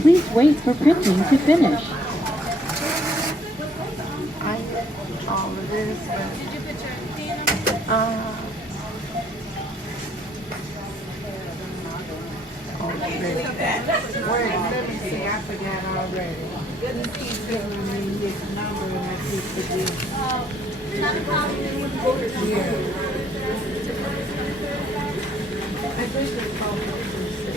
Please wait for printing to finish. I all of this, but Did you put your pen on? wait, let me see, I forgot already. He's telling me his number and I keep forgetting. Yeah. I think they called it.